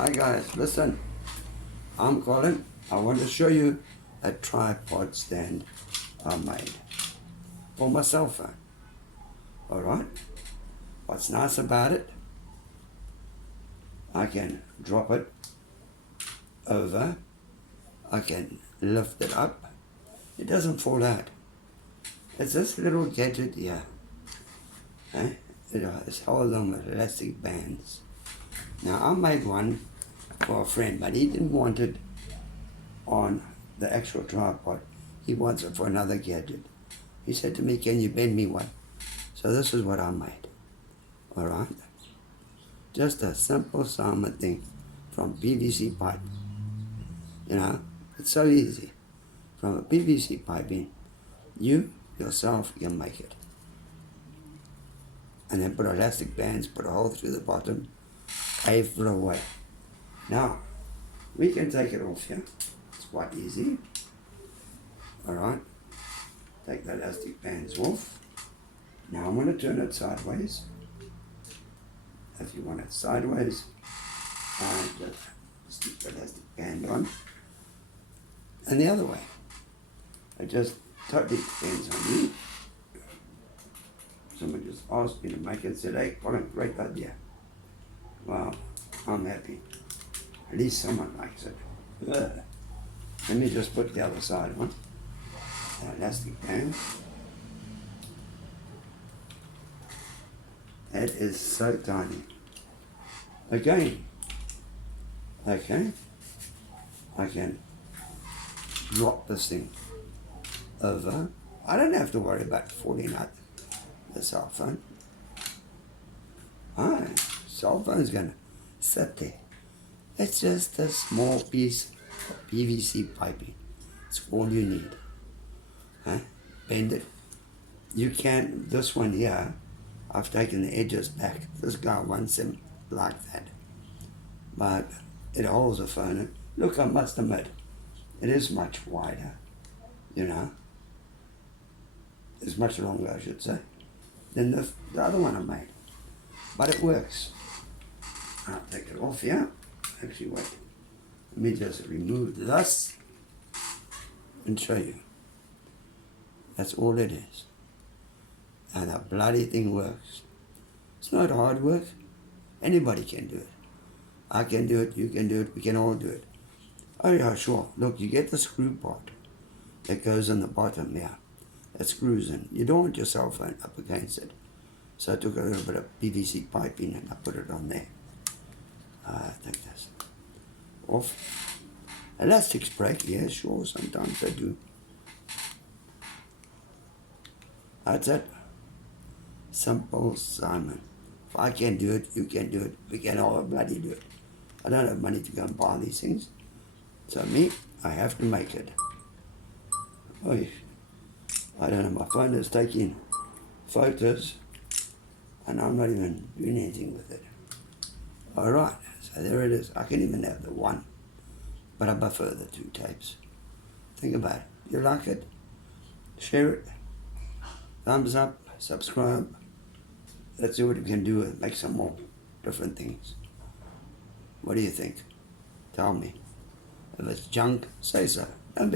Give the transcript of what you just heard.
Hi guys, listen, I'm Colin. I want to show you a tripod stand I made for my cell phone. Alright, what's nice about it, I can drop it over, I can lift it up, it doesn't fall out. It's this little gadget here. It's held on with elastic bands. Now I made one for a friend, but he didn't want it on the actual tripod. He wants it for another gadget. He said to me, can you bend me one? So this is what I made. Alright? Just a simple Simon thing from PVC pipe. You know, it's so easy. From a PVC piping, you yourself can make it. And then put elastic bands, put a hole through the bottom, pave it away. Now, we can take it off here. It's quite easy. Alright, take the elastic bands off. Now I'm going to turn it sideways. If you want it sideways, and just stick the elastic band on. And the other way. It just totally depends on you. Someone just asked me to make it, said, hey, Colin, great idea. Well, I'm happy. At least someone likes it. Let me just put the other side on. The elastic band. That is so tiny. Again, okay, I can drop this thing over. I don't have to worry about falling out the cell phone. Cell phone's gonna sit there. It's just a small piece of PVC piping. It's all you need. Bend it. You can, this one here, I've taken the edges back. This guy wants them like that. But it holds the phone. Look, I must admit, it is much wider, you know. It's much longer, I should say, than the other one I made. But it works. I'll take it off here. Actually, wait. Let me just remove this and show you. That's all it is. And the bloody thing works. It's not hard work. Anybody can do it. I can do it, you can do it, we can all do it. Oh yeah, sure. Look, you get the screw part that goes in the bottom here. That screws in. You don't want your cell phone up against it. So I took a little bit of PVC piping and I put it on there. Take this off. Elastics break, yeah, sure, sometimes they do. That's it. Simple Simon. If I can do it, you can do it. We can all bloody do it. I don't have money to go and buy these things. So me, I have to make it. Oy. I don't know, my phone is taking photos and I'm not even doing anything with it. Alright, so there it is. I can even have the one, but I prefer the 2 tapes. Think about it. You like it? Share it. Thumbs up, subscribe. Let's see what we can do and make some more different things. What do you think? Tell me. If it's junk, say so.